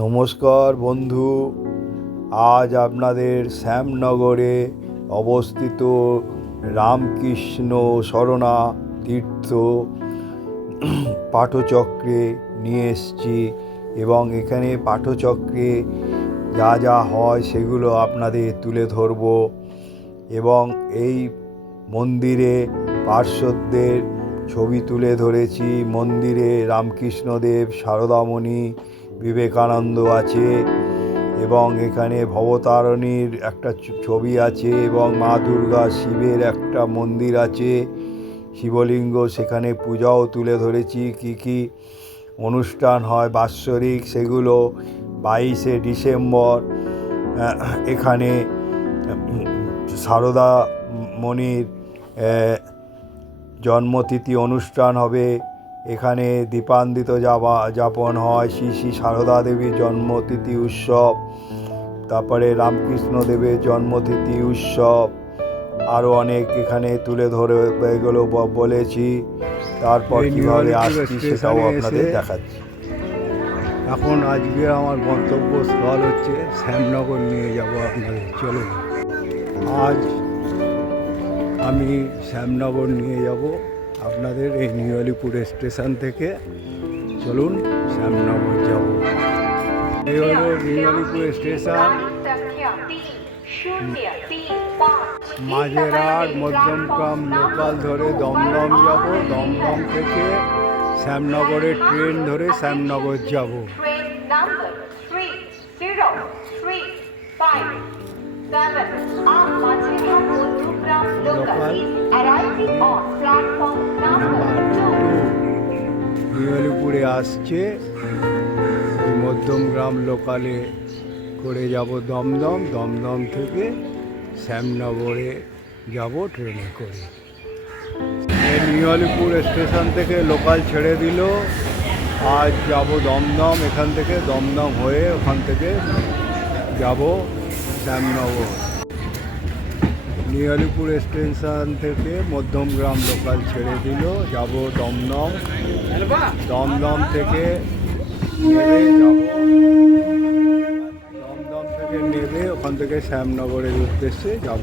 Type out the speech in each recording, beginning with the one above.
নমস্কার বন্ধু। আজ আপনাদের শ্যামনগরে অবস্থিত রামকৃষ্ণ শরণা তীর্থ পাঠচক্রে নিয়ে এসেছি এবং এখানে পাঠচক্রে যা যা হয় সেগুলো আপনাদের তুলে ধরব এবং এই মন্দিরে পার্শ্বদের ছবি তুলে ধরেছি। মন্দিরে রামকৃষ্ণদেব, সারদামণি বিবেকানন্দ আছে এবং এখানে ভবতারণীর একটা ছবি আছে এবং মা দুর্গা শিবের একটা মন্দির আছে। শিবলিঙ্গ, সেখানে পূজাও তুলে ধরেছি, কি কি অনুষ্ঠান হয়, বাৎসরিক সেগুলো, বাইশে ডিসেম্বর এখানে সারদা মণির জন্মতিথি অনুষ্ঠান হবে। এখানে দীপান্বিত যাবা যাপন হয়। শ্রী শ্রী সারদা দেবীর জন্মতিথি উৎসব তারপরে রামকৃষ্ণ দেবের জন্মতিথি উৎসব আরও অনেক এখানে তুলে ধরে এগুলো বলেছি। তারপর কীভাবে আসছি সেটাও আপনাদের দেখাচ্ছি। এখন আজকে আমার গন্তব্যস্থল হচ্ছে শ্যামনগর নিয়ে যাব আপনাদের। চলুন। আজ আমি শ্যামনগর নিয়ে যাব। আপনাদের এই নিউ আলিপুর স্টেশন থেকে চলুন শ্যামনগর যাব। এই হলো new Alipore station. Majerhat, Madhyamgram, local ধরে দমদম যাব। দমদম থেকে শ্যামনগরের ট্রেন ধরে শ্যামনগর যাব। আলিপুরে আসছে, মধ্যমগ্রাম লোকালে করে যাব দমদম। দমদম থেকে শ্যামনগরে যাব ট্রেনে করে। এই নিউ আলিপুর স্টেশন থেকে লোকাল ছেড়ে দিল। আজ যাব দমদম, এখান থেকে দমদম হয়ে ওখান থেকে যাব শ্যামনগর। নিউ আলিপুর স্টেশন থেকে মধ্যমগ্রাম লোকাল ছেড়ে দিল, যাব দমদম। দমদম থেকে দমদম থেকে নেমে ওখান থেকে শ্যামনগরের উদ্দেশ্যে যাব।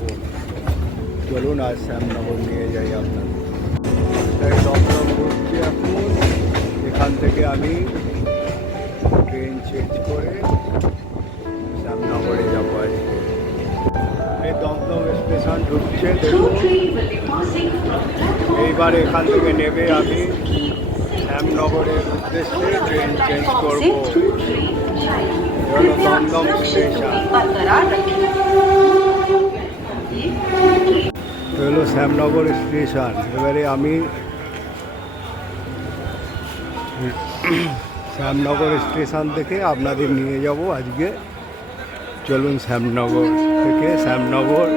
চলুন আজ শ্যামনগর নিয়ে যাই আপনাদের তাই দমদম ঘুরছি এখন। এখান থেকে আমি ট্রেন চেঞ্জ করে দমদম স্টেশন ঢুকছে এইবার এখান থেকে নেবে আমি। শ্যামনগরের উদ্দেশ্যে ট্রেন চেঞ্জ করব। দমদম স্টেশন হলো শ্যামনগর স্টেশন। এবারে আমি শ্যামনগর স্টেশন থেকে আপনাদের নিয়ে যাব আজকে। চলুন শ্যামনগর থেকে শ্যামনগর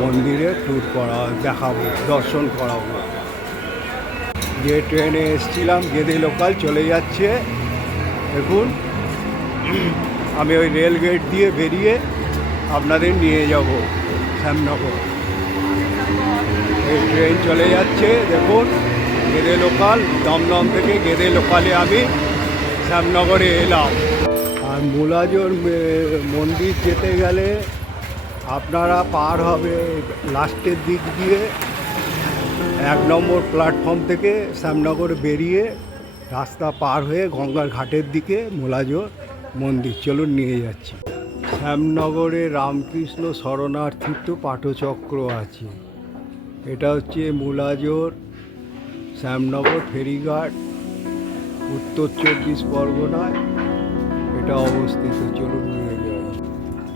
মন্দিরে ট্যুর করা দেখাবো, দর্শন করাবো। যে ট্রেনে এসছিলাম, গেদে লোকাল চলে যাচ্ছে। দেখুন, আমি ওই রেল গেট দিয়ে বেরিয়ে আপনাদের নিয়ে যাব, শ্যামনগর। এই ট্রেন চলে যাচ্ছে, দেখুন, গেদে লোকাল, দমদম থেকে গেদে লোকালে আমি শ্যামনগরে এলাম। মুলাজোর মন্দির যেতে গেলে আপনারা পার হবে লাস্টের দিক দিয়ে এক নম্বর প্ল্যাটফর্ম থেকে শ্যামনগর বেরিয়ে রাস্তা পার হয়ে গঙ্গার ঘাটের দিকে মোলাজোর মন্দির। চলুন নিয়ে যাচ্ছি। শ্যামনগরে রামকৃষ্ণ শরণার্থিত পাঠচক্র আছে। এটা হচ্ছে মুলাজোর শ্যামনগর ফেরিঘাট, উত্তর চব্বিশ পরগনায়। এটা অবস্থিত, চলুন নিয়ে যাই।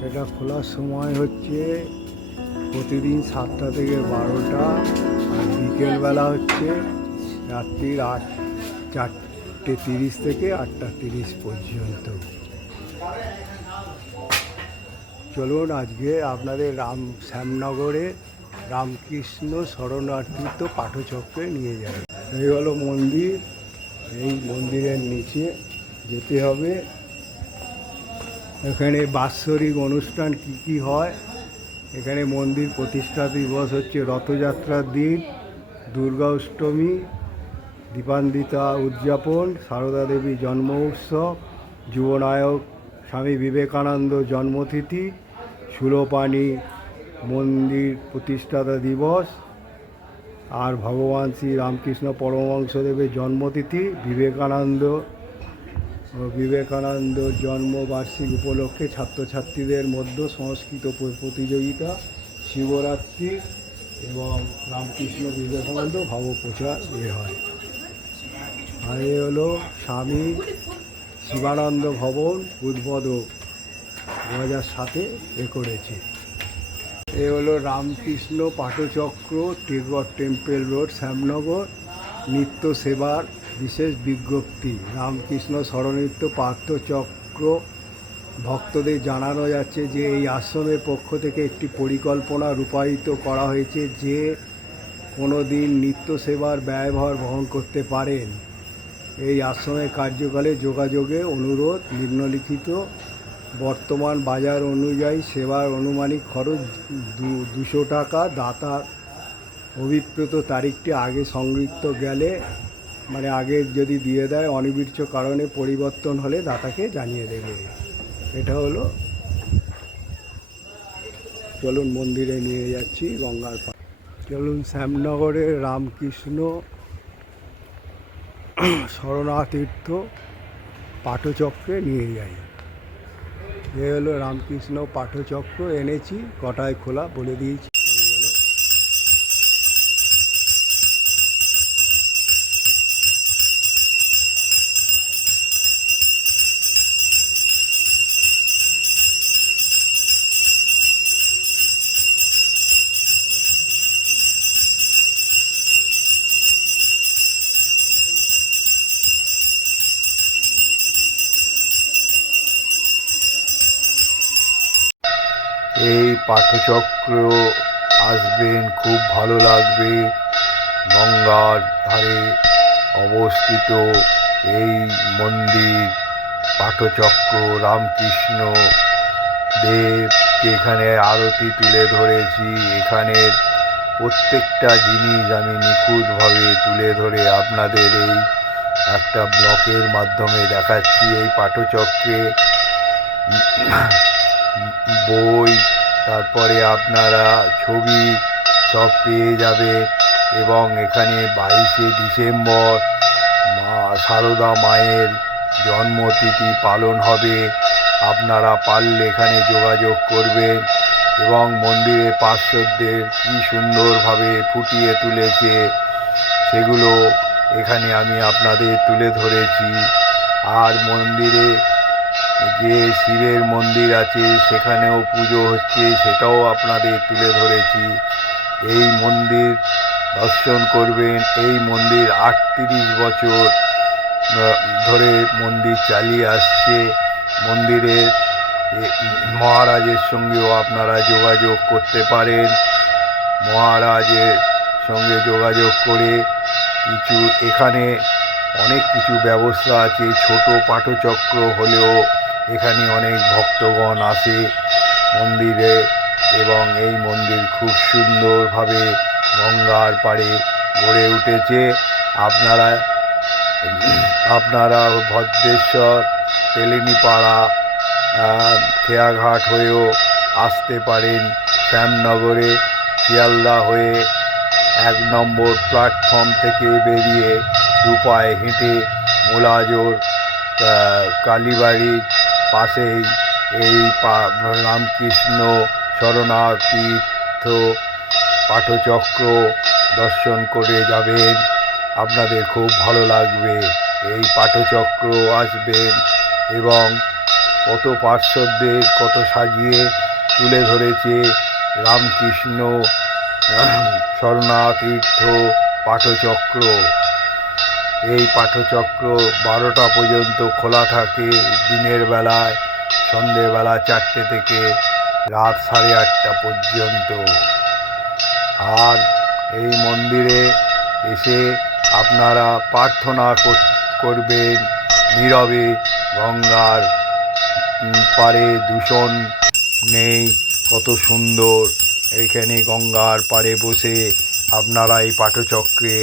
এটা খোলার সময় হচ্ছে প্রতিদিন সাতটা থেকে বারোটা আর বিকেলবেলা হচ্ছে রাত্রির আট, চারটে তিরিশ থেকে আটটা তিরিশ পর্যন্ত। চলুন আজকে আপনাদের রাম, শ্যামনগরে রামকৃষ্ণ শরণার্থিত পাঠচক্রে নিয়ে যাই। এই হলো মন্দির, এই মন্দিরের নিচে যেতে হবে। এখানে বাৎসরিক অনুষ্ঠান কি কি হয়? এখানে মন্দির প্রতিষ্ঠা দিবস হচ্ছে রথযাত্রার দিন, দুর্গা অষ্টমী, দীপান্বিতা উদযাপন, সারদা দেবী জন্ম উৎসব, যুবনায়ক স্বামী বিবেকানন্দ জন্মতিথি সুলোপানি মন্দির প্রতিষ্ঠাতা দিবস, আর ভগবান শ্রী রামকৃষ্ণ পরমহংসদেবের জন্মতিথি, বিবেকানন্দ বিবেকানন্দ জন্মবার্ষিক উপলক্ষে ছাত্রছাত্রীদের মধ্যে সংস্কৃত প্রতিযোগিতা, শিবরাত্রি এবং রামকৃষ্ণ বিবেকানন্দ ভাবপ্রচার এ হয়। আর এ হলো স্বামী শিবানন্দ ভবন উদ্বোধক দু হাজার সাতে এ করেছে। এ হলো রামকৃষ্ণ পাঠচক্র টেগর টেম্পেল রোড, শ্যামনগর, নিত্য সেবার বিশেষ বিজ্ঞপ্তি, রামকৃষ্ণ স্মরণিত্য পাঠচক্র ভক্তদের জানানো যাচ্ছে যে এই আশ্রমের পক্ষ থেকে একটি পরিকল্পনা রূপায়িত করা হয়েছে যে কোনো দিন নিত্য সেবার ব্যয়ভার বহন করতে পারেন। এই আশ্রমের কার্যকালে যোগাযোগে অনুরোধ, নিম্নলিখিত বর্তমান বাজার অনুযায়ী সেবার অনুমানিক খরচ দু- দুশো টাকা, দাতার অভিপ্রেত তারিখটি আগে সংযুক্ত গেলে মানে আগে যদি দিয়ে দেয় অনিবার্য কারণে পরিবর্তন হলে দাতাকে জানিয়ে দেবে। এটা হলো চলুন মন্দিরে নিয়ে যাচ্ছি গঙ্গার পা চলুন শ্যামনগরের রামকৃষ্ণ শরণাতীর্থ পাঠচক্রে নিয়ে যাই। এ হলো রামকৃষ্ণ পাঠচক্র এনেছি, কটায় খোলা বলে দিয়েছি। পাঠচক্র আসবেন, খুব ভালো লাগবে। গঙ্গার ধারে অবস্থিত এই মন্দির, পাঠচক্র, রামকৃষ্ণ দেবকে এখানে আরতি তুলে ধরেছি। এখানের প্রত্যেকটা জিনিস আমি নিখুঁতভাবে তুলে ধরে আপনাদের এই একটা ব্লকের মাধ্যমে দেখাচ্ছি। এই পাঠচক্রে বই তারপরে আপনারা ছবি সব পেয়ে যাবে এবং এখানে বাইশে ডিসেম্বর মা সারদা মায়ের জন্মতিথি পালন হবে। আপনারা পারলে এখানে যোগাযোগ করবেন এবং মন্দিরে পার্শ্বদের কী সুন্দরভাবে ফুটিয়ে তুলেছে সেগুলো এখানে আমি আপনাদের তুলে ধরেছি। আর মন্দিরে যে শিবের মন্দির আছে, সেখানেও পুজো হচ্ছে, সেটাও আপনাদের তুলে ধরেছি। এই মন্দির দর্শন করবেন। এই মন্দির আটত্রিশ বছর ধরে মন্দির চালিয়ে আসছে। মন্দিরের মহারাজের সঙ্গেও আপনারা যোগাযোগ করতে পারেন। মহারাজের সঙ্গে যোগাযোগ করে কিছু, এখানে অনেক কিছু ব্যবস্থা আছে। ছোট পাঠচক্র হলেও এখানে অনেক ভক্তগণ আসে মন্দিরে এবং এই মন্দির খুব সুন্দরভাবে গঙ্গার পাড়ে গড়ে উঠেছে। আপনারা আপনারা ভদ্রেশ্বর, তেলিনিপাড়া খেয়াঘাট হয়েও আসতে পারেন শ্যামনগরে, শিয়ালদা হয়ে এক নম্বর প্ল্যাটফর্ম থেকে বেরিয়ে দুপায়ে হেঁটে মোলাজোর কালীবাড়ির পাশেই এই রামকৃষ্ণ শরণাতীর্থ পাঠচক্র দর্শন করে যাবেন। আপনাদের খুব ভালো লাগবে। এই পাঠচক্র আসবেন এবং কত পার্শ্বদের কত সাজিয়ে তুলে ধরেছে রামকৃষ্ণ আহ, শরণাতীর্থ পাঠচক্র। এই পাঠচক্র বারোটা পর্যন্ত খোলা থাকে দিনের বেলায়, সন্ধেবেলা চারটে থেকে রাত সাড়ে আটটা পর্যন্ত। আর এই মন্দিরে এসে আপনারা প্রার্থনা করবেন নীরবে গঙ্গার পাড়ে দূষণ নেই, কত সুন্দর। এইখানে গঙ্গার পাড়ে বসে আপনারা এই পাঠচক্রে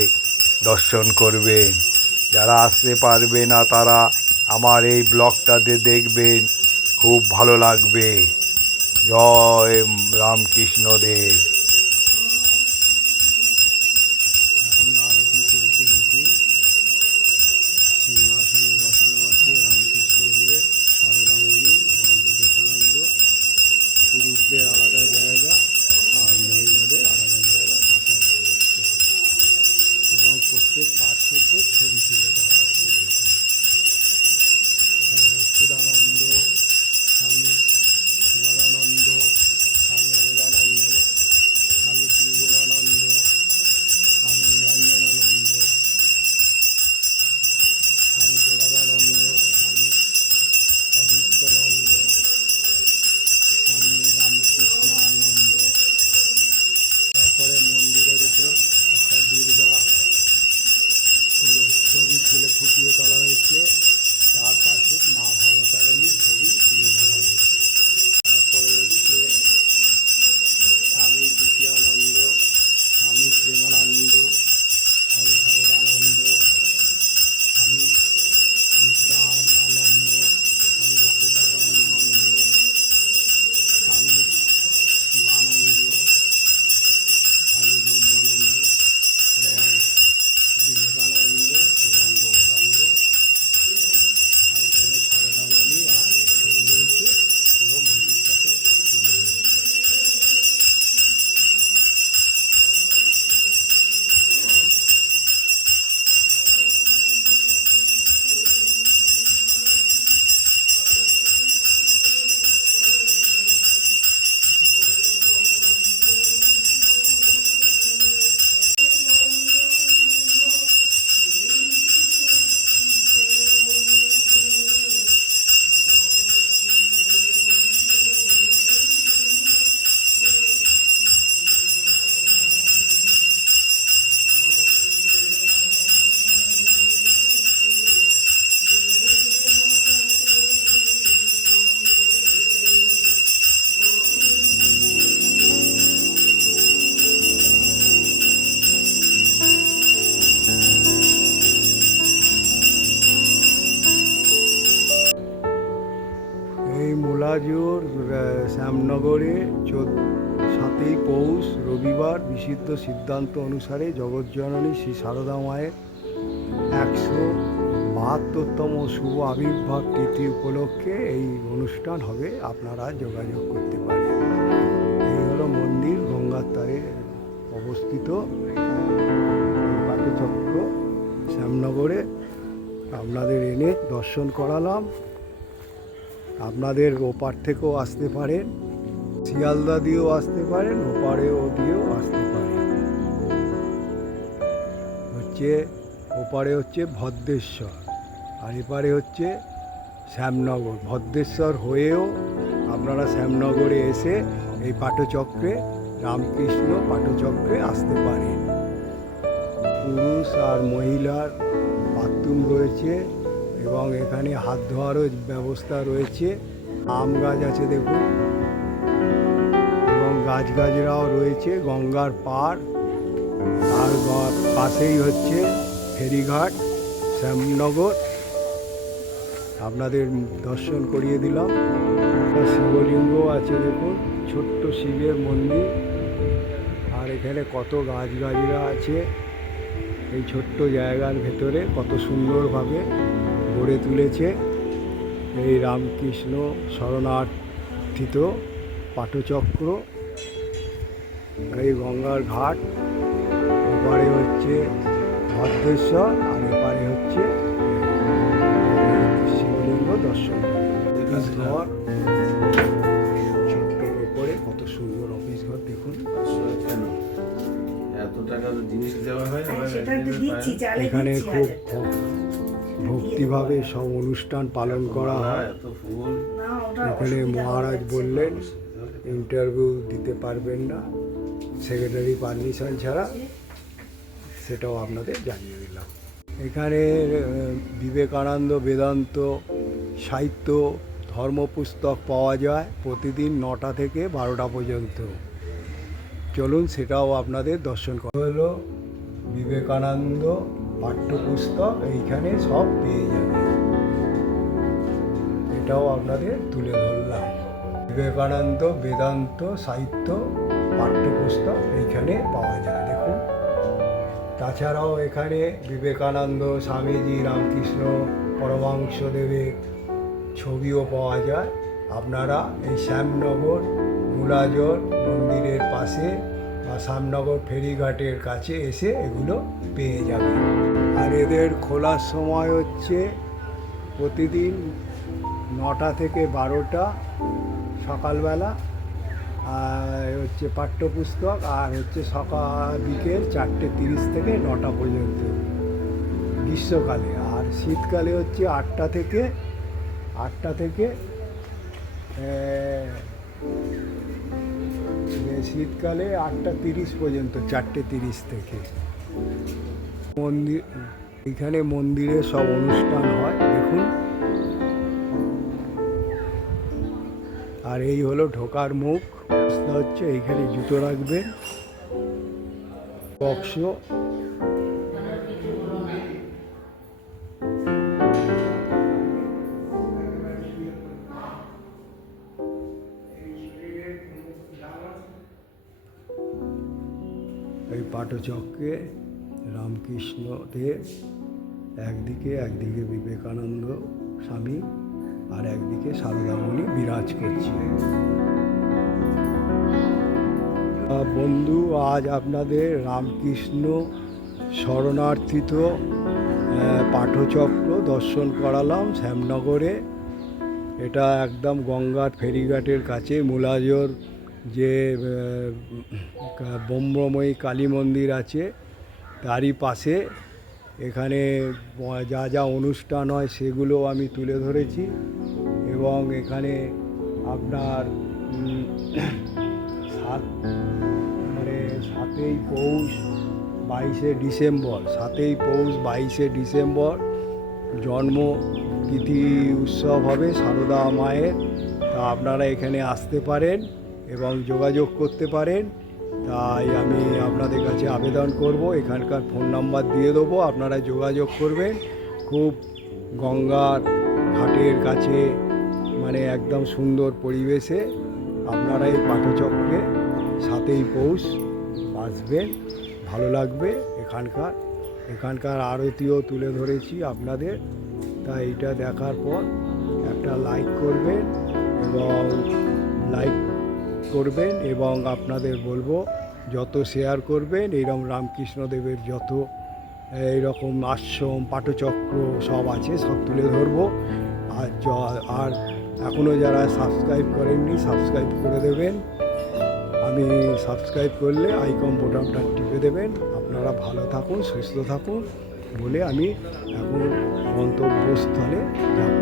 দর্শন করবেন। যারা আসতে পারবে না তারা আমার এই ব্লগটাতে দেখবেন। খুব ভালো লাগবে। জয় রামকৃষ্ণ দেব সিদ্ধান্ত অনুসারে জগজ্জননী শ্রী সারদা মায়ের একশো বাহাত্তরতম শুভ আবির্ভাব তিথি উপলক্ষে এই অনুষ্ঠান হবে। আপনারা যোগাযোগ করতে পারেন। এই হলো মন্দির, গঙ্গার তারে অবস্থিত পাটচক্র শ্যামনগরে। আপনাদের এনে দর্শন করালাম। আপনাদের ওপার থেকেও আসতে পারেন। শিয়ালদা দিয়েও আসতে পারেন, ওপারেও দিয়েও আসতে পারেন হচ্ছে ওপারে হচ্ছে ভদ্রেশ্বর আর এপারে হচ্ছে শ্যামনগর। ভদ্রেশ্বর হয়েও আপনারা শ্যামনগরে এসে এই পাটচক্রে রামকৃষ্ণ পাটচক্রে আসতে পারেন। পুরুষ আর মহিলার বাথরুম রয়েছে এবং এখানে হাত ধোয়ারও ব্যবস্থা রয়েছে। আম গাছ আছে দেখুন। এবং গাছগাছরাও রয়েছে গঙ্গার পার আর পাশেই হচ্ছে ফেরিঘাট, শ্যামনগর। আপনাদের দর্শন করিয়ে দিলাম। শিবলিঙ্গ আছে দেখুন, ছোট্ট শিবের মন্দির। আর এখানে কত গাছগাছরা আছে। এই ছোট্ট জায়গার ভেতরে কত সুন্দরভাবে গড়ে তুলেছে। এই রামকৃষ্ণ শরণার্থিত পাটচক্র। এই গঙ্গার ঘাট। ওপারে হচ্ছে ভদ্রেশ্বর আর এপারে হচ্ছে শিবলিঙ্গ দর্শন। অফিস ঘর। ছোট্টর ওপরে কত সুন্দর অফিস ঘর দেখুন। হয় এখানে খুব ভক্তিভাবে সব অনুষ্ঠান পালন করা হয়। এত ফুল। না, ওটা এখানে মহারাজ বললেন ইন্টারভিউ দিতে পারবেন না। সেক্রেটারি পারমিশন ছাড়া সেটাও আপনাদের জানিয়ে দিলাম। এখানে বিবেকানন্দ বেদান্ত সাহিত্য ধর্মপুস্তক পাওয়া যায় প্রতিদিন নটা থেকে বারোটা পর্যন্ত। চলুন সেটাও আপনাদের দর্শন করা হলো। বিবেকানন্দ পাঠ্যপুস্তক, এইখানে সব পেয়ে যাবে এটাও আপনাদের তুলে ধরলাম। বিবেকানন্দ বেদান্ত সাহিত্য পাঠ্যপুস্তক এইখানে পাওয়া যায়। তাছাড়াও এখানে বিবেকানন্দ, স্বামীজি, রামকৃষ্ণ পরমাংশদেবের ছবিও পাওয়া যায়। আপনারা এই শ্যামনগর মুলাজর মন্দিরের পাশে বা শ্যামনগর ফেরিঘাটের কাছে এসে এগুলো পেয়ে যাবেন। আর এদের খোলার সময় হচ্ছে প্রতিদিন নটা থেকে বারোটা সকালবেলা আর হচ্ছে পাঠ্যপুস্তক আর হচ্ছে সকাল বিকেল চারটে তিরিশ থেকে নটা পর্যন্ত গ্রীষ্মকালে। আর শীতকালে হচ্ছে আটটা থেকে আটটা থেকে শীতকালে আটটা তিরিশ পর্যন্ত, চারটে তিরিশ থেকে। মন্দির, এখানে মন্দিরে সব অনুষ্ঠান হয়, দেখুন। আর এই হলো ঢোকার মুখ। রাস্তা হচ্ছে এইখানে জুতো রাখবেন বক্স এই পাটচক্রে রামকৃষ্ণ দেব, একদিকে একদিকে বিবেকানন্দ স্বামী। আর একদিকে সারদামণি বিরাজ করছে। বন্ধু, আজ আপনাদের রামকৃষ্ণ শরণার্থিত পাঠচক্র দর্শন করালাম শ্যামনগরে। এটা একদম গঙ্গার ফেরিঘাটের কাছে, মুলাজোর যে ব্রহ্মময়ী কালী মন্দির আছে, তারই পাশে। এখানে যা যা অনুষ্ঠান হয় সেগুলো আমি তুলে ধরেছি এবং এখানে আপনার সাত মানে সাতই পৌষ বাইশে ডিসেম্বর, সাতই পৌষ বাইশে ডিসেম্বর জন্ম তিথি উৎসব হবে সারদা মায়ের। তা আপনারা এখানে আসতে পারেন এবং যোগাযোগ করতে পারেন। তাই আমি আপনাদের কাছে আবেদন করব, এখানকার ফোন নাম্বার দিয়ে দেবো, আপনারা যোগাযোগ করবেন। খুব গঙ্গার ঘাটের কাছে মানে একদম সুন্দর পরিবেশে আপনারা এই পাঠচক্রে সাতই পৌষ আসবেন, ভালো লাগবে। এখানকার এখানকার আরতিও তুলে ধরেছি আপনাদের। তাই এটা দেখার পর একটা লাইক করবেন এবং লাইক করবেন এবং আপনাদের বলব, যত শেয়ার করবেন, এইরকম রামকৃষ্ণদেবের যত, এইরকম আশ্রম পাঠচক্র সব আছে, সব তুলে ধরবো। আর আর এখনও যারা সাবস্ক্রাইব করেননি সাবস্ক্রাইব করে দেবেন। আমি সাবস্ক্রাইব করলে আইকন বোতামটা টিপে দেবেন। আপনারা ভালো থাকুন, সুস্থ থাকুন বলে আমি এখন গন্তব্যস্থলে যাব।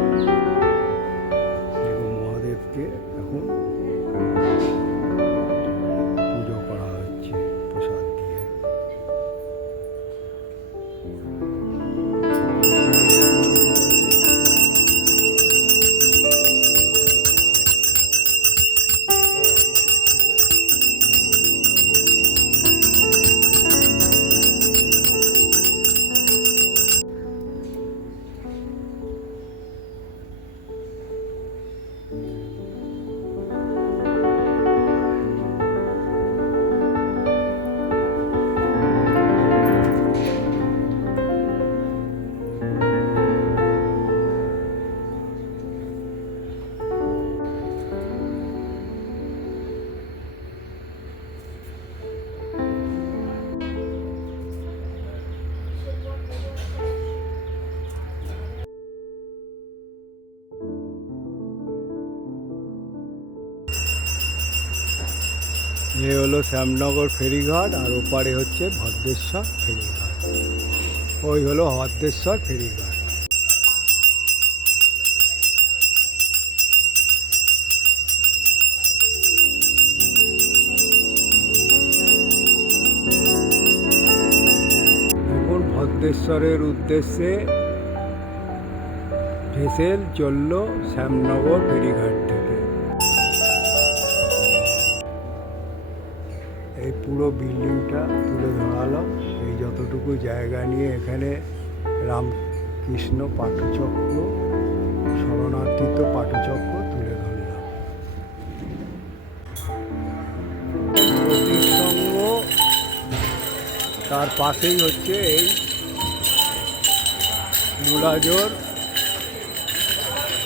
এ হলো শ্যামনগর ফেরিঘাট আর ওপারে হচ্ছে ভদ্রেশ্বর ফেরিঘাট। ওই হলো ভদ্রেশ্বর ফেরিঘাট। ভদ্রেশ্বরের উদ্দেশ্যে ভেসেল চলল শ্যামনগর ফেরিঘাট। পুরো বিল্ডিংটা তুলে ধরালাম এই যতটুকু জায়গা নিয়ে এখানে রামকৃষ্ণ পাঠচক্র শরণার্থিত পাঠচক্র তুলে প্রতিসঙ্গ তার পাশেই হচ্ছে এই মুলাজোর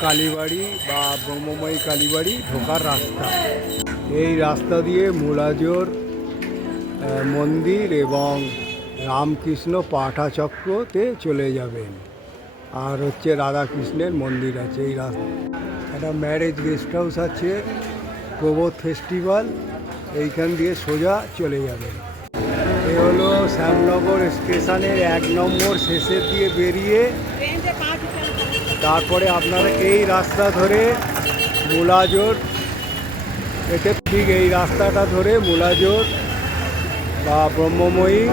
কালীবাড়ি বা ব্রহ্মময়ী কালীবাড়ি ঢোকার রাস্তা। এই রাস্তা দিয়ে মুলাজোর মন্দির এবং রামকৃষ্ণ পাঠাচক্রতে চলে যাবেন। আর হচ্ছে রাধাকৃষ্ণের মন্দির আছে এই রাস্তা একটা ম্যারেজ গেস্ট হাউস আছে, প্রবোধ ফেস্টিভ্যাল এইখান দিয়ে সোজা চলে যাবেন। এ হলো শ্যামনগর স্টেশনের এক নম্বর শেষের দিয়ে বেরিয়ে, তারপরে আপনারা এই রাস্তা ধরে মুলাজোর এতে ঠিক এই রাস্তাটা ধরে মুলাজোর বা ব্রহ্মময়ী,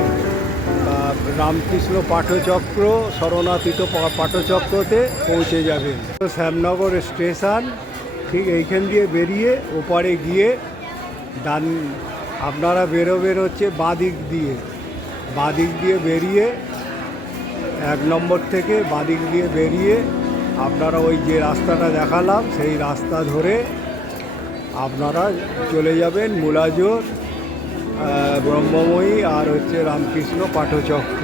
বা রামকৃষ্ণ পাঠচক্র, শরণাতীত পাঠচক্রতে পৌঁছে যাবেন শ্যামনগর স্টেশন, ঠিক এইখান দিয়ে বেরিয়ে ওপারে গিয়ে ডান, আপনারা বেরোবেন হচ্ছে বাদিক দিয়ে। বাদিক দিয়ে বেরিয়ে, এক নম্বর থেকে বাদিক দিয়ে বেরিয়ে আপনারা ওই যে রাস্তাটা দেখালাম, সেই রাস্তা ধরে আপনারা চলে যাবেন মুলাজোর ব্রহ্মময়ী আর হচ্ছে রামকৃষ্ণ পাঠচক্র।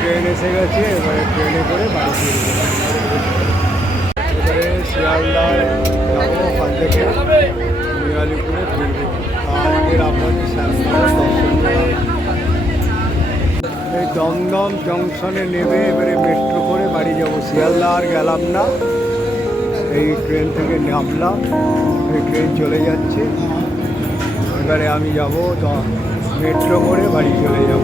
ট্রেন এসে গেছে, এবারে ট্রেনে করে বাড়ি এবারে শিয়ালদায় যাব ওখান থেকে নিরালিপুরে ফিরবো। দর্শন এই দমদম জংশনে নেমে এবারে মেট্রো করে বাড়ি যাব। শিয়ালদা আর গেলাম না। এই ট্রেন থেকে নামলাম। এই ট্রেন চলে যাচ্ছে। এবারে আমি যাব মেট্রো করে বাড়ি চলে যাব।